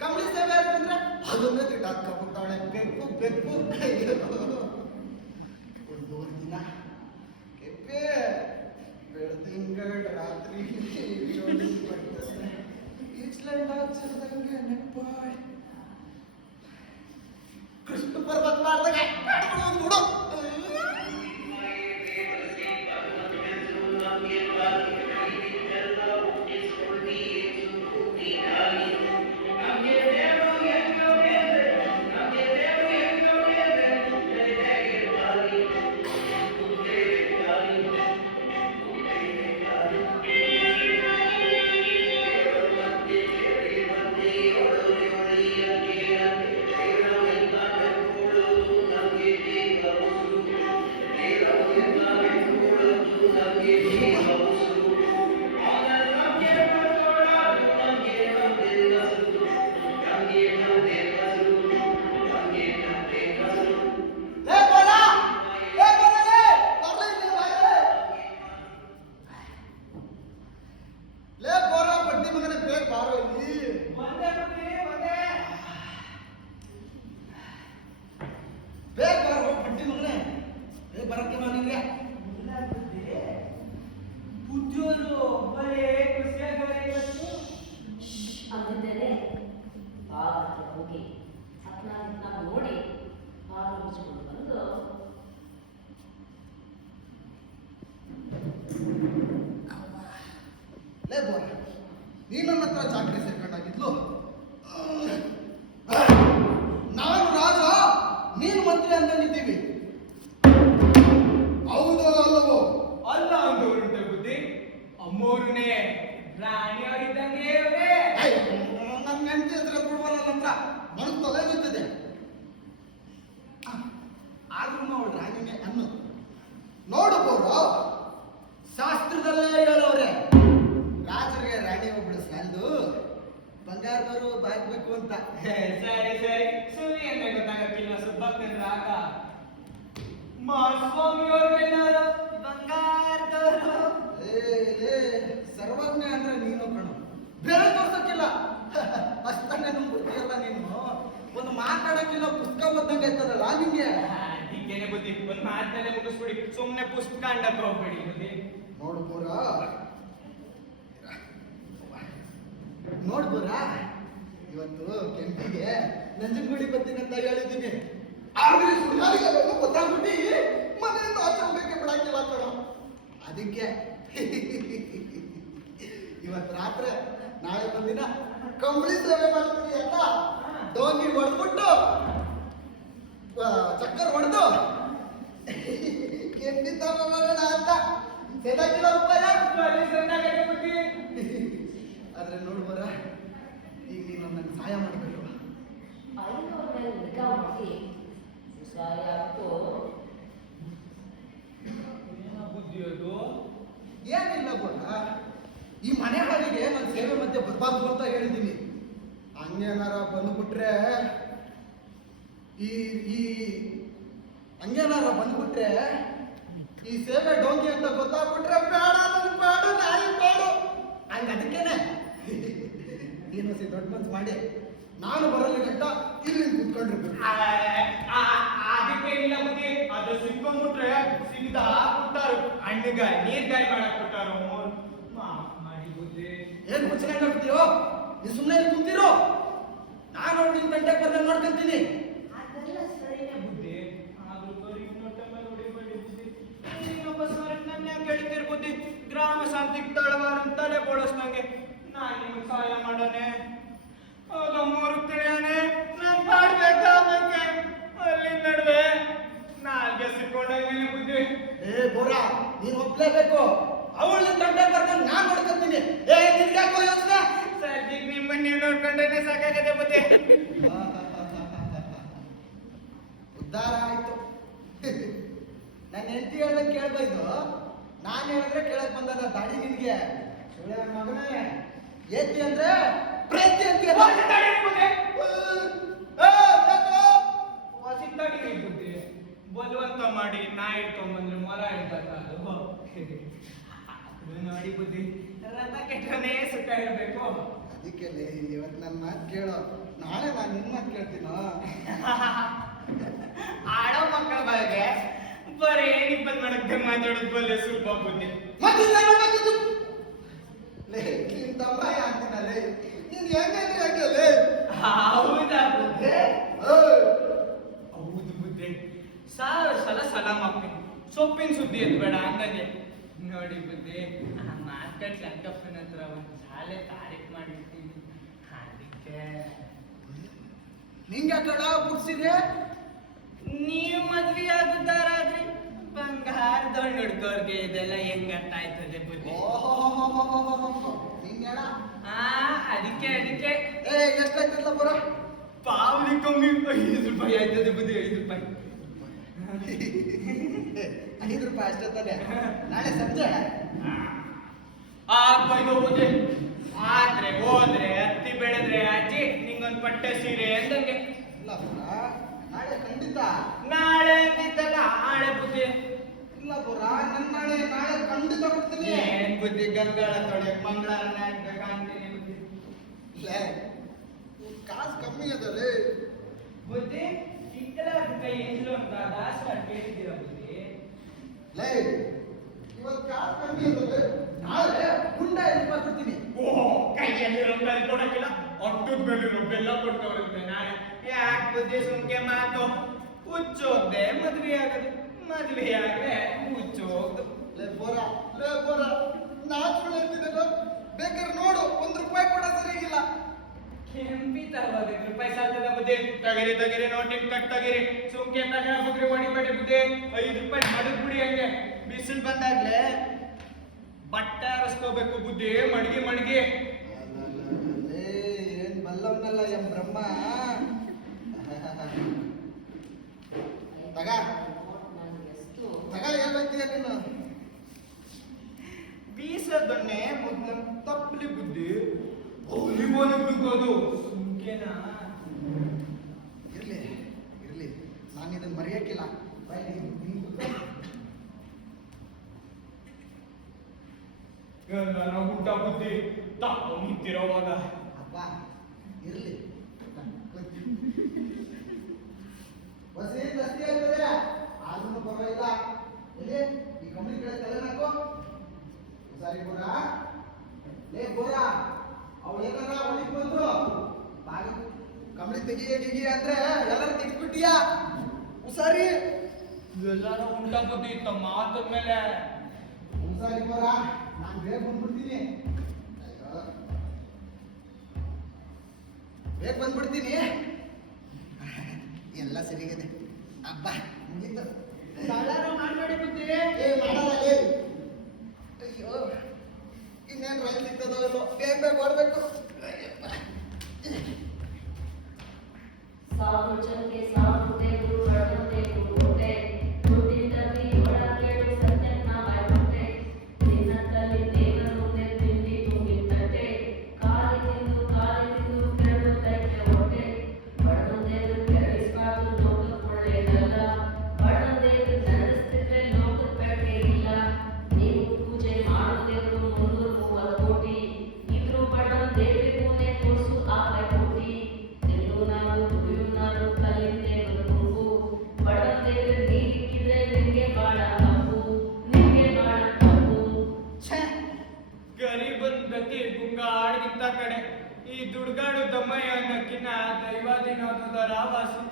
ಕಂಬಳಿ ಸೇವೆ ಅಂತಂದ್ರೆ ಅದನ್ನೇ ತಿಟ್ಟಾಕ್ಬಿಡ್ತಾಳೆ. ಬೆಕ್ಕು ಬೆಕ್ಕು ಒಂದು ದಿನ ಕೆಪ್ಪೆ ಬೆಳದಿಂಗಳ ರಾತ್ರಿ ಈಚ್ಲೆಂಡ್ ಹಚ್ಚಿದಂಗೆ ನೆನಪ ಕೃಷ್ಣ ಪರ್ವತ ಮಾಡ್ದಾಗ ನೋಡು. ಬುದ್ಧಿಯವರು ಬರೇ ಖುಷಿಯಾಗವರೆ ಇವತ್ತು. ಅಂದಿದ್ದರೆ ಭಾಗಕ್ಕೆ ಹೋಗಿ ಹತ್ನ ನೋಡಿ ಬಾಗಿಲು ಮುಚ್ಚಿಕೊಂಡು ಬಂದು ಲೇ ಬೋರ, ನೀ ನನ್ನ ಹತ್ರ ಚಾಕರಿ ಸೇರ್ಕೊಂಡಾಗಿದ್ಲು. ನಾನು ರಾಜ, ನೀನು ಮಂತ್ರಿ ಅಂದಿದ್ದೀವಿ. ಹೌದೋ ಅಲ್ಲವೋ? ಅಲ್ಲ ಅಂದವರುಂಟೆ ಬುದ್ಧಿ, ಅಮ್ಮೋರನ್ನೇ ರಾಣಿಯವರಿದ್ದಂಗೆ ಅವರೇ. ನನ್ನ ಹೆಂಡತಿ ಹತ್ರ ಕೊಡ್ಬಲ್ಲ ನಂತರ ಮನಸ್ಸು ತೊಲಗುತ್ತದೆ. ಆದ್ರೂ ಅವಳು ರಾಣಿನೇ ಅನ್ನು. ನೋಡು ಬೋರು, ಶಾಸ್ತ್ರದಲ್ಲೇ ಹೇಳೋರೆ ರಾಜರಿಗೆ ರಾಣಿ ಒಬ್ಬಳು ಸಾಲದು, ಬಂಗಾರದವರು ಬಾಗ್ಬೇಕು ಅಂತ. ಸರಿ ಸರಿ, ಸುರಿ ಅಂದ್ರೆ ಗೊತ್ತಾಗಕ್ಕಿಲ್ಲ ಸುಬ್ಬಕ್ಕಂದ್ರ ಆಗ ಮಾಸ್ವಾಮಿಯವ್ರಿಗೆಲ್ಲಾರು ಬಂಗಾರದವರು. ಸರ್ವಜ್ಞ ಅಂದ್ರೆ ನೀನು ಕಣು, ಬೇರೆ ತೋರ್ಸಕ್ಕಿಲ್ಲ. ಅಷ್ಟನ್ನೇ ನಮ್ ಬುದ್ಧಿಯಲ್ಲ ನೀನು. ಒಂದು ಮಾತಾಡಕ್ಕಿಲ್ಲ, ಪುಸ್ತಕ ಓದಂಗೆ ಆಯ್ತದಲ್ಲ ನಿಂಗೆ. ಹೀಗೇನೆ ಬುದ್ಧಿ, ಒಂದ್ ಮಾತಲ್ಲೇ ಮುಗಿಸ್ಬಿಡಿ, ಸುಮ್ನೆ ಪುಸ್ತಕ ಅಂಡಕ್ ಹೋಗ್ಬೇಡಿ ಬುದ್ಧಿ. ನೋಡು ಪೂರ, ನೋಡು ಪೂರ, ಇವತ್ತು ಕೆಂಪಿಗೆ ನಂಜನಗೂಡಿ ಬರ್ತೀನಿ ಅಂತ ಹೇಳಿದ್ದೀನಿ. ಆದ್ರೆ ಸುಳ್ಳಾರಿಗೆ ಗೊತ್ತಾಗ್ಬಿಟ್ಟು ಮನೆಯಿಂದ ಆಚೆ ಹೋಗಕ್ಕೆ ಬಿಡಕ್ಕಿಲ್ಲ ಕಣೋ. ಅದಕ್ಕೆ ಇವತ್ತು ರಾತ್ರಿ ನಾಳೆ ಒಂದಿನ ಕಂಬಳಿ ಸೇವೆ ಮಾಡ್ತೀನಿ ಅಂತ ಡೋಂಗಿ ಹೊಡೆದ್ಬಿಟ್ಟು ಚಕ್ಕರ್ ಹೊಡೆದು ಕೆಂಪಿದ್ದಾರ ಅಂತ ಸೇದಾಕಿಲ್ಲ ರೂಪಾಯ. ಆದ್ರೆ ನೋಡು ಬರ, ಈಗ ನೀನು ನನ್ನ ಸಹಾಯ ಮಾಡಬೇಕು. ಐನೂರ ಮೇಲೆ ನಿಗಾ ಮಾಡಿ ಸಹಾಯ ಆಗ್ತು. ಬುದ್ಧಿ ಅದು ಏನಿಲ್ಲ ಬೋಡ, ಈ ಮನೆ ಹಾಡಿಗೆ ನನ್ನ ಸೇವೆ ಮಧ್ಯೆ ಬರ್ಬಾರ್ದು ಅಂತ ಹೇಳಿದ್ದೀನಿ. ಹಂಗೇನಾರ ಬಂದ್ಬಿಟ್ರೆ ಈ ಹಂಗೇನಾರ ಬಂದ್ಬಿಟ್ರೆ ಈ ಸೇವೆ ಡೋಂಗಿ ಅಂತ ಗೊತ್ತಾಗ್ಬಿಟ್ರೆ ಬೇಡ, ನನ್ ಬೇಡ, ನಾಯಿ ಬೇಡ. ಹಂಗ ಅದಕ್ಕೇನೆ ನೀನು ದೊಡ್ಡ ಮನ್ಸು ಮಾಡಿ ನಾನು ಬರಲಿ ಗಂಟ ಇಲ್ಲಿ ಕೂತ್ಕೊಂಡಿರ್ಬೇಕು. ಅದಕ್ಕೇನಿಲ್ಲ ಬುದ್ಧಿ, ಅದು ಸಿಕ್ಕೊಂಡ್ಬಿಟ್ರೆ ಸಿಗ್ದ ಹಾಕ್ಬಿಟ್ಟಾರು, ಹಣ್ಣುಗ ನೀರ್ಗಾಯಿ ಮಾಡಕ್ ಬಿಟ್ಟಾರು. ಮಾಡಿ ಬುದ್ಧಿ. ಏನ್ ಮುಚ್ಚಿಕೊಂಡಿರ್ತೀಯೋ, ನೀ ಸುಮ್ಮನೆ ಕೂತಿರೋ. ನಾನು ನಿನ್ ಗಂಟೆ ಬರ್ದಂಗೆ ನೋಡ್ಕೊಂತೀನಿ. ಅದೆಲ್ಲ ಸರಿನೇ ಬುದ್ಧಿ, ಬೋರ ನೀನ್ ಒಪ್ಲೇಬೇಕು. ಅವಳು ತಂಟೆ ಬರ್ಕೊಂಡು ನಾನ್ ನೋಡ್ಕೊತೀನಿ. ನಿನ್ಗಾಕೋ ಯೋಚನೆ? ಸದ್ಯಕ್ಕೆ ನಿಮ್ಮನ್ನ ನೀವು ನೋಡ್ಕೊಂಡ್ರೆ ಸಾಕಾಗದೆ ಬುದ್ಧಿ. ಉದ್ಧಾರ ಆಯ್ತು. ನನ್ನ ಹೆಂಡತಿ ಹೇಳಕ್ ಕೇಳ್ಬೈದು, ನಾನ್ ಹೇಳಿದ್ರೆ ಕೇಳಕ್ ಬಂದದ ದಾಡಿ ನಿನ್ಗೆ. ಸುಳ್ಳೆ ಮಗನೇ, ಏತಿ ಅಂದ್ರೆ ಪ್ರೀತಿ ಅಂತೀಯ. ಬುದ್ಧಿ ಬಲವಂತ ಮಾಡಿ ನಾ ಇಟ್ಕೊಂಡ್ಬಂದ್ರೆ ಮೊಲ ಇಡ್ತಕ್ಕ ಅದು ನೋಡಿ ಬುದ್ಧಿ, ರಥ ಕೆಟ್ಟನೇ ಸುಖ ಇರಬೇಕು. ಅದಕ್ಕೆ ಇವತ್ತು ನನ್ನ ಮಾತು ಕೇಳೋ, ನಾಳೆ ನಾನು ನಿನ್ನ ಮಾತು ಕೇಳ್ತೀನೋ. ಆಡೋ ಮಕ್ಕಳ ಬಗ್ಗೆ ಬರೀ ಇಪ್ಪತ್ತು ಮಾಡಕ್ಕೆ ಮಾತಾಡೋದು ಬಲ್ಲೆ ಸುಲಭ ಬುದ್ಧಿ. ನಿನ್ ತಮ್ಮ ಅಂತೀನಲ್ಲೇ, ನೀನ್ ಹೆಂಗಂದ್ರೆ ಹಂಗಲ್ಲೇ. ಹೌದಾ ಬುದ್ಧಿ? ಹೌದು ಬುದ್ಧಿ, ಸಾವಿರ ಸಲ ಮಾಡ್ತೀನಿ. ಸೊಪ್ಪಿನ ಸುದ್ದಿ ಎತ್ಬೇಡ ಅಂದಂಗೆ. ನೋಡಿ ಬುದ್ಧಿ, ಮಾರ್ಕೆಟ್ ಲಂಕಪ್ಪನ ಹತ್ರ ಒಂದು ಶಾಲೆ ತಾರೀಫ್ ಮಾಡಿರ್ತೀನಿ. ಅದಕ್ಕೆ ನಿಂಗೆ ಕಡ ಬಿಡ್ಸಿದೆ. ನೀವು ಮದ್ವೆ ಆಗುತ್ತಾರಾದ್ರಿ ಬಂಗಾರದೊಳ್ ಹುಡ್ಕೋರ್ಗೆ ಇದೆಲ್ಲ ಹೆಂಗ್ ಅರ್ಥ ಆಯ್ತದೆ ಬುದ್ಧಿ? ನಿಂಗೇಳ ಅದಕ್ಕೆ ಎಷ್ಟಾಯ್ತಲ್ಲ ಬರ? ಪಾವಲಿ ಕಮ್ಮಿ 5 ರೂಪಾಯಿ ಆಯ್ತದೆ ಬುದ್ಧಿ. 5 ರೂಪಾಯಿ 5 ರೂಪಾಯಿ ಅಷ್ಟೇ ತಾನೆ. ನಾಳೆ ಸಂಜೆ ಆಗ್ಬೈದು ಬುದ್ಧಿ. ಆದ್ರೆ ಹೋದ್ರೆ ಹತ್ತಿ ಬೆಳೆದ್ರೆ ಅಜ್ಜಿ ನಿಂಗೊಂದು ಪಟ್ಟೆ ಸೀರೆ ಅಂದಂಗೆ. ಇಲ್ಲ ಬರ, ನಾಳೆ ಖಂಡಿತ. ನಾಳೆ ಅಂತಿದ್ದಲ್ಲ ನಾಳೆ ಬುದ್ಧಿ. ಇಲ್ಲ ಬರ, ನಾಳೆ ಖಂಡಿತ ಕೊಡ್ತೀನಿ. ಏನ್ ಬುದ್ಧಿ, ಗಂಗಾಳ ತೊಡೆ ಮಂಗಳಾರನ ಕಾಣ್ತೀನಿ ಬುದ್ಧಿ. ಕಾಸು ಕಮ್ಮಿ ಅದಲ್ಲೇ ಬುದ್ಧಿ. ಇಕ್ಕಲ ಕೈ ಎಂದ್ರು ಅಂತ ದಾಸ ಕೇಳಿದ್ದೀರ ಬುದ್ಧಿ? ಲೇ, ಇವತ್ತು ಕಾಸು ಕಮ್ಮಿ ಅದಲ್ಲೇ, ನಾಳೆ ಗುಂಡ ಕೊಡ್ತೀನಿ. ಓಹೋ, ಕೈಯಲ್ಲಿ ರೊಕ್ಕ ಕೊಡಕ್ಕಿಲ್ಲ, ಅಟ್ಟದ ಮೇಲೆ ರೊಕ್ಕ ಎಲ್ಲ ಕೊಡ್ತಾವ್ರಂತೆ. ನಾಳೆ ಯಾಕೆ ಬುದ್ಧಿ ಸುಮ್ಕೆ ಮಾತು? ಹುಚ್ಚೋಗ್ದೆ ಮದ್ವೆ ಆಗದು, ಮದ್ವೆ ಆದ್ರೆ ಹುಚ್ಚೋಗ್ದು. ಲೇ ಬೋರ, ನಾ ಸುಳ್ಳು ಹೇಳ್ತಿದ್ದೇನೋ? ಬೇಕಾದ್ರೆ ನೋಡು, 1 ರೂಪಾಯಿ ಕೂಡ ಸರಿಗಿಲ್ಲ. ಕೆಂಪಿತವಾದ ರೂಪಾಯಿ ಸಾಧ್ಯದ ಬುದ್ಧಿ. ತಗಿರಿ ನೋಟಿನ್ ಕಟ್ ತಗಿರಿ. ಸುಮ್ಕೆ ತಗರ ಬುದ್ಧಿ ಹೊಡಿಬೇಡಿ ಬುದ್ಧಿ. 5 ರೂಪಾಯಿ ಮಡಗ್ ಬಿಡಿ. ಹಂಗೆ ಬಿಸಿಲು ಬಂದಾಗ್ಲೇ ಬಟ್ಟೆ ಹರಿಸ್ಕೋಬೇಕು ಬುದ್ಧಿ. ಮಡ್ಗಿ ಏನ್ ಬಲ್ಲವನಲ್ಲ ಎಂ ಬ್ರಹ್ಮ. ತಗ ಏನ್ ಬರ್ತೀಯ ನೀನು? ಬೀಸದೊನ್ನೆ ಮೊದ್ಲು ತಪ್ಪಲಿ ಬುದ್ಧಿ. ಅವನಿಗೋನು ಬಿಡ್ಕೋದು ಸುಮ್ಕೆನಾ? ಇರ್ಲಿ ನಾನು ಇದನ್ನ ಮರೆಯಕ್ಕಿಲ್ಲ. ಎಲ್ಲ ಊಟ ಬುದ್ಧಿ ತಪ್ಪು ನಿಂತಿರೋವಾಗ. ಅಪ್ಪ ಇರ್ಲಿ, ಹೊಸಿ ಜಾಸ್ತಿ ಆಗ್ತದೆ ಆದ್ರೂ ಪರವಾಗಿಲ್ಲ. ಎಲ್ಲಿ ಈ ಕಂಪ್ನಿ ಕಡೆ ತಲೆನಾಕೋ ಸರಿ ಬೋರ. ಲೇ ಬೋರ, ಅವಳು ಏನಾರ ಒಳಗೆ ಬಂದ್ರು ಬಾಗಿ ಕಂಬಳಿ ತೆಗಿ ಅಂದ್ರೆ ಎಲ್ಲರೂ ತೆಗಿದ್ಬಿಟ್ಟಿಯಾ? ಹುಷಾರಿ. ಎಲ್ಲಾರು ಉಂಟ ಬುದ್ಧಿ ತಮ್ಮ ಮಾತದ ಮೇಲೆ. ಹುಷಾರಿ ಬೋರ, ನಾನು ಬೇಗ ಬಂದ್ಬಿಡ್ತೀನಿ. ಬೇಗ ಬಂದ್ಬಿಡ್ತೀನಿ. ಎಲ್ಲ ಸರಿಗಿದೆ. ಅಬ್ಬ ಮುಗೀತು. ಮಾಡ್ಬೇಡಿ ಬುದ್ಧಿ. ಮಾಡಲ್ಲ. ಅಯ್ಯೋ, ಇನ್ನೇನು ರೈಲ್ ಸಿಗ್ತದೋ ಇಲ್ಲೋ, ಬೇಗ ಓಡ್ಬೇಕು. ಸಾವು ಚಂಗೆ ಸಾವು ದೇವರು ಬಡವಂತೆ ಕುರುಟೆ ದುಡ್ಡಿದ್ದಲ್ಲಿ ಒಳಗೇಳು ಸತ್ಯನ ಬಾಯ್ಬಿಟ್ಟೆ ನಿನ್ನಂತಲ್ಲಿ ದೇವರ ಮುಂದೆ ತಿಂಡಿ ತುಂಬಿಟ್ಟೆ ಕಾಲಿ ತಿಂದು ಕೆರಳು ಕೈಗೆ ಹೊಟ್ಟೆ ಬಡವಂದೇವರು ಕೆರಳಿಸ್ಬಾರ್ದು ಲೋಕಕ್ಕೆ ಒಳ್ಳೆಯದಲ್ಲ ಬಡವಂದೇವರು ನಡೆಸ್ತಿದ್ರೆ ಲೋಕದ ಬೆಳಕೆ ಇಲ್ಲ ನೀವು ಪೂಜೆ ಮಾಡೋದೇವರು 330 ಕೋಟಿ ಇದ್ರು ಬಡವನ್ ದೇವರಿಗೂನೆ ತೋರಿಸು ಆಗ ಕೋಟಿ ನಾವು ದುಡಿಯುನಾರು ಕಲ್ಲಿಂದೆ ಬದುಕು ಬಡವಂದೇವರು ನೀರಿಕ್ಕಿದ್ರೆ ನಿಂಗೆ ಬಾಳ ತಪ್ಪು ಗರೀಬನ್ ಗತಿ ಗುಂಗಾಡ್ಗಿಂತ ಕಡೆ. ಈ ದುಡ್ಗಾಡು ದಮ್ಮಯ್ಯ ಅನ್ನಕ್ಕಿನ್ನ ದೈವಾಧೀನ ಅನ್ನೋದರ ವಾಸಿ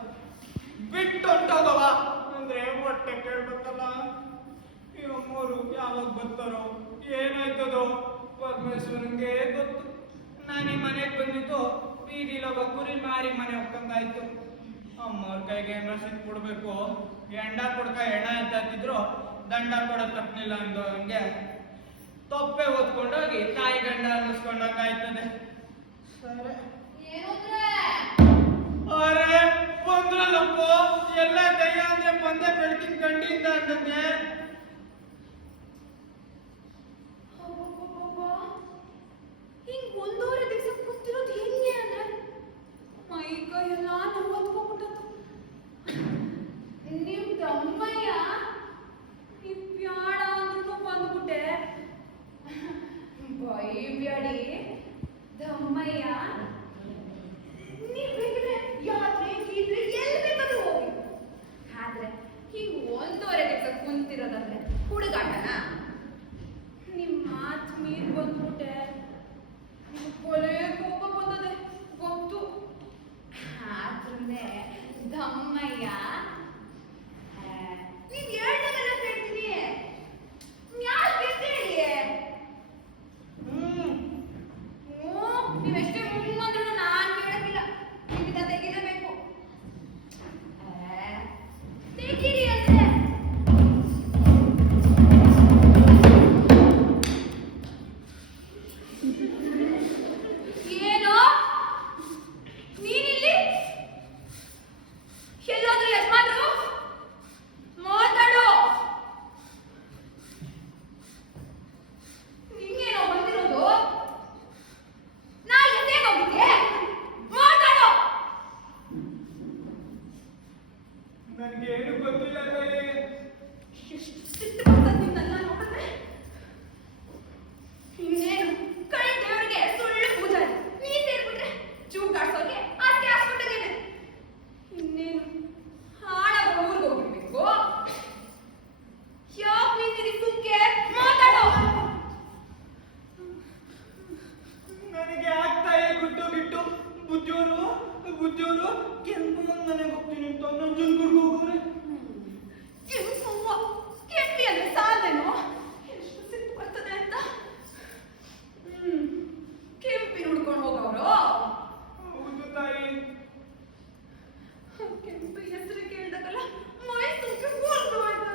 ಬಿಟ್ಟೊಂಟೋಗವ ಅಂದ್ರೆ ಹೊಟ್ಟೆ ಕೇಳ್ಬೇಕಲ್ಲ. ಈ ಅಮ್ಮೋರು ಯಾವಾಗ ಬರ್ತಾರೋ ಏನಾಯ್ತದೋ ಪರಮೇಶ್ವರಂಗೆ ಗೊತ್ತು. ನಾನು ಈ ಮನೆಗೆ ಬಂದಿದ್ದು ಬೀದಿಲೋಗ ಕುರಿ ಮಾರಿ ಮನೆ ಹೋಗ್ತಂಗಾಯ್ತು. ಅಮ್ಮವ್ರ ಕೈಗೆ ಏನಾರ ಸಿಕ್ಬಿಡ್ಬೇಕು. ಎಂಡ ಕೊಡ್ಕ ಎಣ ಅಂತ ಅಂತಿದ್ರು. ದಂಡ ಕೊಡ ತಪ್ಪಲಿಲ್ಲ ಅಂದು ಹಂಗೆ ತೊಪ್ಪೆ ಓದ್ಕೊಂಡೋಗಿ ತಾಯಿ ಗಂಡ ಅನ್ನಿಸ್ಕೊಂಡಂಗ ಆಯ್ತದೆ. ಸರಿ ಅರೆ ಬಂದ್ರಲ್ಲಪ್ಪ, ಎಲ್ಲ ದಯ್ಯ ಅಂದ್ರೆ ಬಂದೆ ಬೆಳಕಿನ ಗಂಡಿಯಿಂದ ಅಂತಂದೆ. ಹಿಂಗ್ ಒಂದೂವರೆ ದಿವಸ ಕೂತಿರೋದು ಹೆಂಗೆ ಅಂದ್ರೆ ಮೈ ಕೈ ಎಲ್ಲ ನಂಬತ್ಕೊಂಡ್ಬಿಟ್ಟದ್ದು. ನಿಮ್ ತಮ್ಮಯ್ಯ ನೀವ್ ಬ್ಯಾಡ ಅಂದ್ರೂ ಬಂದ್ಬಿಟ್ಟೆ. ಬೈಬ್ಯಾಡಿ ದಮ್ಮಯ್ಯ, ನೀವ್ ಬೇಕಿದ್ರೆ ಯಾತ್ರೆ ಗೀತ್ರೆ ಎಲ್ಲಿ ಬೇಕಾದ್ರೂ ಹೋಗಿ. ಆದ್ರೆ ಹಿಂಗ್ ಒಂದೂವರೆ ದಿವಸ ಕುಂತಿರೋದಂದ್ರೆ ಹುಡುಗಾಟನ? ನಿಮ್ ಮಾತ್ ಮೀರ್ ಬಂದ್ಬಿಟ್ಟೆ. ಕೊಲೆ ಕೋಪ ಬಂದದೆ ಗೊತ್ತು. ಆದ್ರೂನೆ ದಮ್ಮಯ್ಯ, ನೀವ್ ಹೇಳ್ದಾಗೆಲ್ಲ ಕೇಳ್ತೀನಿ. ಯಾರು ಕೇಳ್ತೇಳಿ? ನೀವೆಷ್ಟೇ ಅಂದ್ರೂ ನಾನ್ ಕೇಳಕ್ಕಿಲ್ಲ. ನಿಮ್ಮಿಂದ ತೆಗಿಲೇಬೇಕು. ತೆಗೀರಿ ಅಂದ್ರೆ ಏನೋ ನೀನಿಲ್ಲಿ ಎಲ್ಲೋದ್ರು ಯಜಮಾನ್ರು? ಮಾತಾಡು. ನಿಂಗೇನೋ ಬಂದಿರೋದು? ನಾ ಎದೆ ಹೋಗಿದ್ದೆ? ಮಾತಾಡು. ನನ್ಗೇನು ಗೊತ್ತಿಲ್ಲ ತಾಯಿ. ಎಷ್ಟು ಸಿಟ್ಟು ಬರ್ತದೆ ನಿನ್ನೆಲ್ಲ ನೋಡಿದ್ರೆ. ಇನ್ನೇನು ಕೈ ದೇವರಿಗೆ ಸುಳ್ಳು ಪೂಜಾರಿ. ನೀ ಸೇರ್ಬಿಟ್ರೆ ಚೂಗಾಡ್ಸೋಕೆ ಆಸ್ತಿ ಹಾಸ್ಬಿಟ್ಟಿದ್ದೇನೆ. ಇನ್ನೇನು ಹಾಡಾಗ ಊರಿಗೆ ಹೋಗ್ಬಿಡ್ಬೇಕು. ಯಾಕೆ ನಿಂತಿರಿ ಸುಮ್ಕೆ? ಮಾತಾಡೋ. ನನಗೆ ಆಗ್ತಾಯಿ ಗುಟ್ಟು ಬಿಟ್ಟು ಬುದ್ಧಿಯವರು ಕೆಂಪು ಮನೆಗೆ ಹೋಗ್ತೀನಿ ಅಂತ ನಂಜನಗೂಡ್ಗೆ ಹೋಗೋರೆ. ಕೆಂಪಿ ಅಂದ್ರೆ ಸಾಲೇನೋ? ಎಷ್ಟು ಸಿಟ್ಟು ಬರ್ತದೆ ಅಂತ. ಕೆಂಪಿ ಹುಡ್ಕೊಂಡು ಹೋಗವ್ರು. ಹೌದು ತಾಯಿ. ಕೆಂಪಿ ಹೆಸರು ಕೇಳಿದಾಗಲ್ಲ ಮೈ ಸುಮ್ಕೆ ಹೊರ್ದು ಹೋಯ್ತದೆ.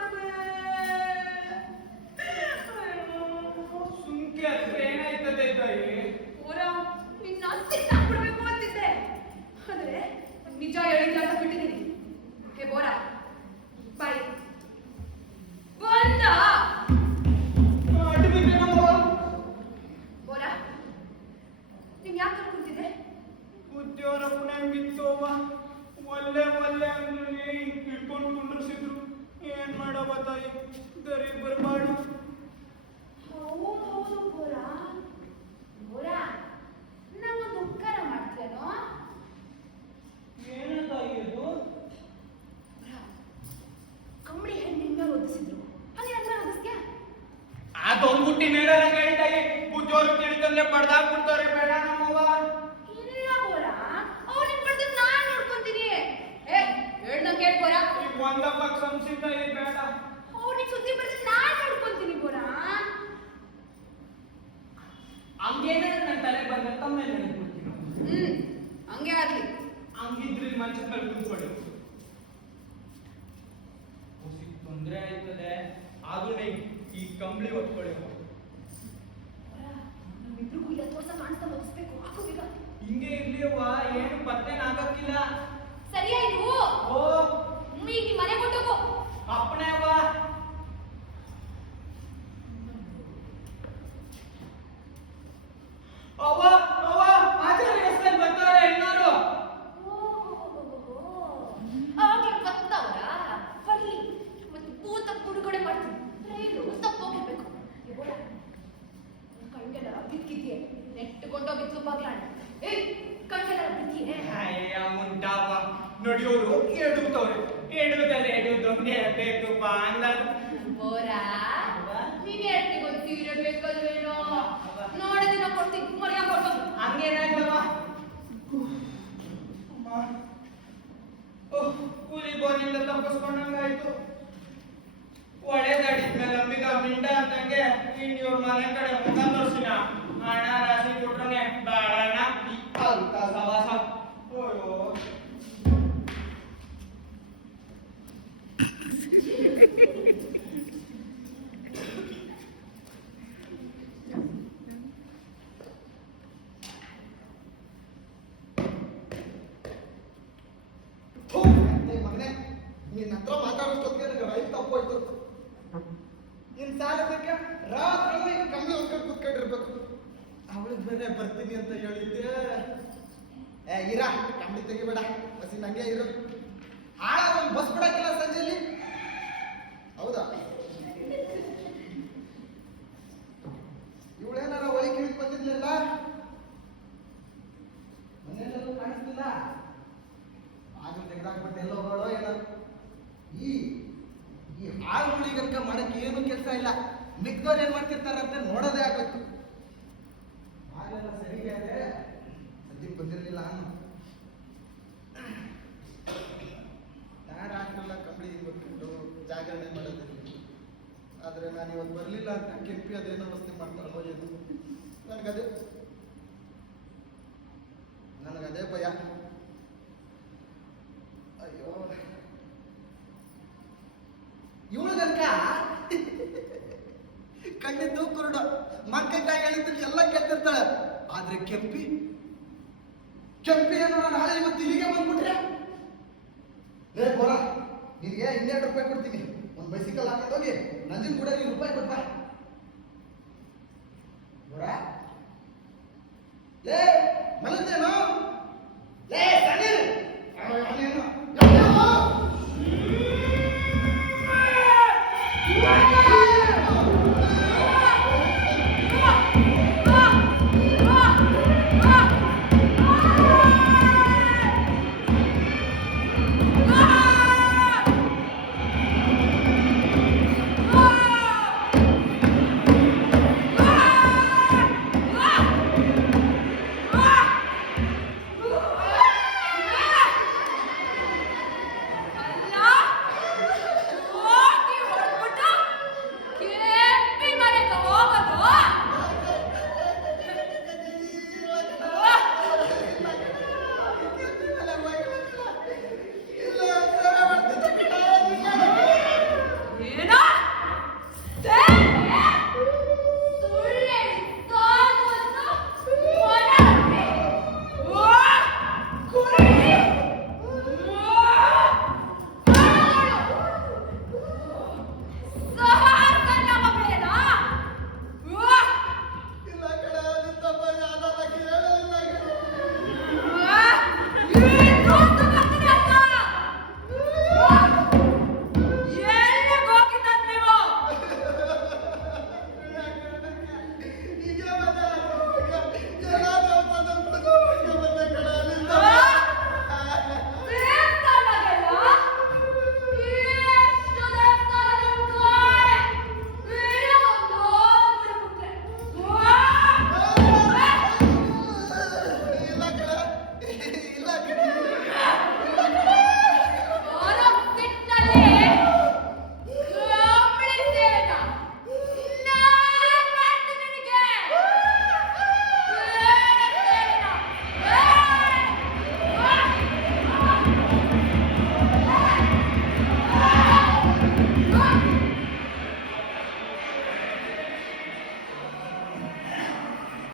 ಸುಮ್ಕೆ ಅಂದ್ರೆ ಏನಾಯ್ತದೆ ತಾಯಿ? ಓರ ನಿನ್ನ ಸಿಟ್ಟಾಕ್ಬಿಡ್ಬೇಕು ಅಂತಿದ್ದೆ. ಆದ್ರೆ ನಿಜ ಹೇಳಿಲ್ಲ ಅಂತ ಬಿಟ್ಟಿದ್ದೀನಿ. ಹೇ ಬೋರ ಬಾಯ್ ಬಂದ. ಅಡ್ಬಿಟ್ಟೆ ನಮ್ಮವ್ವ. ಬೋರ ನೀನ್ ಯಾಕೆ ಕೂತಿದ್ದೆ? ಬುದ್ಧಿಯವರ ಪುಣ್ಯಂಗಿತ್ತವ್ವ. ಒಲ್ಲೆ ಅಂದ್ರೆ ಇಟ್ಕೊಂಡು ಕುಂಡ್ರಿಸಿದ್ರು. ಏನ್ ಮಾಡವ ತಾಯಿ, ಗರಿ ಬರ್ಬಾಡು. ಹೌದು ಬೋರ. ಬೋರ ನಂಗೊಂದು ಉಪಕಾರ ಮಾಡ್ತೇನೋ? ಏನು ತಾಯಿ ಇದು? ಕಂಬಳಿ ಹೆಣ್ಣಿನ ಮೇಲೆ ಒದಿಸಿದ್ರು, ಅಲ್ಲಿ ನನ್ನ ಒದಿಸ್ತ್ಯಾ? ಅದೊಂದು ಹುಟ್ಟಿ ಮೇಡಾರ ಹೇಳ್ತಾಯಿ. ಬುದ್ಧಿಯವರು ತಿಳಿದಂದ್ರೆ ಪಡ್ದಾಕ್ಬಿಡ್ತಾರೆ. ಬೇಡ ನಮ್ಮವ್ವ. ಇಲ್ಲ ಬೋರ, ಅವ್ನಿಗೆ ಬಡ್ದು ನಾನ್ ನೋಡ್ಕೊಂತೀನಿ. ಹೇಳ್ದಂಗೆ ಕೇಳ್ ಬೋರ. ಈಗ ಒಂದಪ್ಪಕ್ಕೆ ಸಂಸಿತ ಬೇಡ. ಅವ್ನಿಗೆ ಸುದ್ದಿ ಬಡ್ದು ನಾನ್ ನೋಡ್ಕೊಂತೀನಿ ಬೋರ. ಹಂಗೇನಾದ್ರೆ ನನ್ನ ತಲೆ ಬಂದ ತಮ್ಮೇಲೆ ನೆನಪಿಡ್ತೀನಿ. ಹಂಗೆ ಆಗ್ಲಿ. ಹಂಗಿದ್ರೆ ಮನುಷ್ಯನ ಮೇಲೆ ಕೂತ್ಕೊಳ್ಳಿ. ತೊಂದರೆ ಆಯ್ತದೆ. ಆದ್ರೂ ಈ ಕಂಬಳಿ ಹೊತ್ಕೊಳ್ಳಿ. ನಮ್ಮಿಬ್ರಿಗೂ ಇಲ್ಲ ತೋರ್ಸ ಕಾಣಿಸ್ತಾ ಒದಿಸ್ಬೇಕು. ಹಾಕು ಈಗ. ಹಿಂಗೆ ಇರ್ಲಿಯವ್ವ, ಏನು ಪತ್ತೆನಾಗಕ್ಕಿಲ್ಲ. ಸರಿಯಾಯ್ತು. ಓ ಈಗ ನೀ ಮನೆ ಕೊಟ್ಟೋಗು. ಅಪ್ಪನೇ ಅವ್ವ. ಅವ್ವ ಅವ್ವ, ಆಚಾರ್ಯ ರಸ್ತೆಯಲ್ಲಿ ಬರ್ತಾರೆ ಇನ್ನೋರು. ಅವಾಗ್ಲೇ ಗೊತ್ತವ್ರ ಬರ್ಲಿ. ಮತ್ತೆ ಭೂತ ಬಿಡುಗಡೆ ಮಾಡ್ತೀನಿ. ರೈಲು ತಪ್ಪೋಗಿರ್ಬೇಕು. ಕಣ್ಗೆಲ್ಲ ಬಿದ್ದಿದ್ಯೆ. ನೆಟ್ಟುಕೊಂಡೋ ಬಿತ್ತು ಬಾಗ್ಲಾಣ. ಕಣ್ಗೆಲ್ಲ ಬಿದ್ದಿಯೇ? ಅಯ್ಯ ಮುಂಡಾವ, ನೋಡಿಯೋರು ಎಡುತ್ತವ್ರೆ. ಎಡುವುದಲ್ಲೇ ಬೇಕಪ್ಪ ಅಂದಾಗ ಬೋರಾ ನೀನ್ ಹೇಳ್ತಿಗೊಂದು ಸೀರೆ ಬೇಕಾದ್ರೇನೋ ನೋಡದಿನ ಕೊಡ್ತೀನಿ. ಮರ್ಯಾದ ಕೊಡ್ಬೋದು. ಹಂಗೇನಾಯ್ತವ? ಕೂಲಿ ಬೋನಿಂದ ತಪ್ಪಿಸ್ಕೊಂಡಂಗಾಯ್ತು. ಒಳ್ಳೆದಾಡಿದ್ಮೇಲೆ ಅಂಬಿಗ ಮಿಂಡ ಅಂತಂಗೆ ಇವ್ರ ಮನೆ ಕಡೆ ಮುಖ ತೋರಿಸಿನ ಹಣ ರಾಶಿ ಕೊಟ್ರೆ ಬೇಡಣ ಅಂತ ಸವಾಸ. ಅಯ್ಯೋ ಹತ್ರ ಮಾತಾಡೋಷ್ಟೊತ್ತಿಗೆ ನನಗೆ ರೈಲ್ ತಪ್ಪೋಯ್ತು. ಇನ್ ಸಾಲದಕ್ಕೆ ರಾತ್ರಿ ಈಗ ಕಂಬಳಿ ಹೊತ್ಕೊಂಡು ಕೂತ್ಕೊಂಡಿರ್ಬೇಕು. ಅವಳಿಗೆ ಬೇರೆ ಬರ್ತೀನಿ ಅಂತ ಹೇಳಿದ್ದೆ. ಇರ ಕಂಬಳಿ ತೆಗಿಬೇಡ, ಬಸ್ಸಿ ನಂಗೆ ಇರು. ಹಾಳಾಗ ಒಂದು ಬಸ್ ಬಿಡಕ್ಕಿಲ್ಲ ಸಂಜೆಯಲ್ಲಿ. ಹೌದಾ? ಇವಳೇನಾರ ಒಳಿ ಕಿಳಿಕ್ ಬಂದಿರ್ಲಿಲ್ಲ, ಮನೆಯಲ್ಲೆಲ್ಲೂ ಕಾಣಿಸ್ತಿಲ್ಲ. ಆಗ ತೆಗೆದಾಕ್ಬಿಟ್ಟು ಎಲ್ಲೋ ಹೋಗೋಳೋ ಏನೋ. ಈ ಆಳುಗಳಿಗಂಕ ಮಾಡಕ್ಕೆ ಏನು ಕೆಲಸ ಇಲ್ಲ. ಮಿಕ್ದವ್ರು ಏನ್ ಮಾಡ್ತಿರ್ತಾರಂತೆ ನೋಡೋದೇ ಆಗ್ಬೇಕು. ಹಾಗೆಲ್ಲ ಸರಿಗೆ ಅದೇ ಸದ್ಯಕ್ಕೆ ಬಂದಿರಲಿಲ್ಲ. ನಾನು ರಾತ್ರೆಲ್ಲ ಕಂಬಳಿ ಇರ್ಬೇಕಿತ್ತು, ಜಾಗರಣೆ ಮಾಡೋದಿರಲಿ. ಆದರೆ ನಾನು ಇವತ್ತು ಬರಲಿಲ್ಲ ಅಂತ ಕೆಂಪಿ ಅದೇನೋ ವಸ್ತು ಮಾಡ್ತಾಳೆ ಹೋಗಿದ್ದು. ನನಗದೇ ಭಯ. ಅಯ್ಯೋ, ಇವಳು ಗನಕ ಕಣ್ಣಿದ್ದು ಕುರುಡ, ಮಕ್ಕಳಿಗಾಗಿ ಹೇಳಿದ್ರೆ ಎಲ್ಲ ಕೆತ್ತಿರ್ತಾಳೆ. ಆದ್ರೆ ಕೆಂಪಿ ಏನೋ ನಾಳೆ ಇವತ್ತು ಇಲ್ಲಿಗೆ ಬಂದ್ಬಿಟ್ರೆ, ಲೇ ಬೋರ, ನಿನಗೆ 200 ರೂಪಾಯಿ ಕೊಡ್ತೀನಿ. ಒಂದು ಬೈಸಿಕಲ್ ಹಾಕೊಂಡು ಹೋಗಿ ನಂಜನ್ ಕೂಡ ನೀನು ರೂಪಾಯಿ ಕೊಟ್ಟ. ಬೋರ, ಲೇ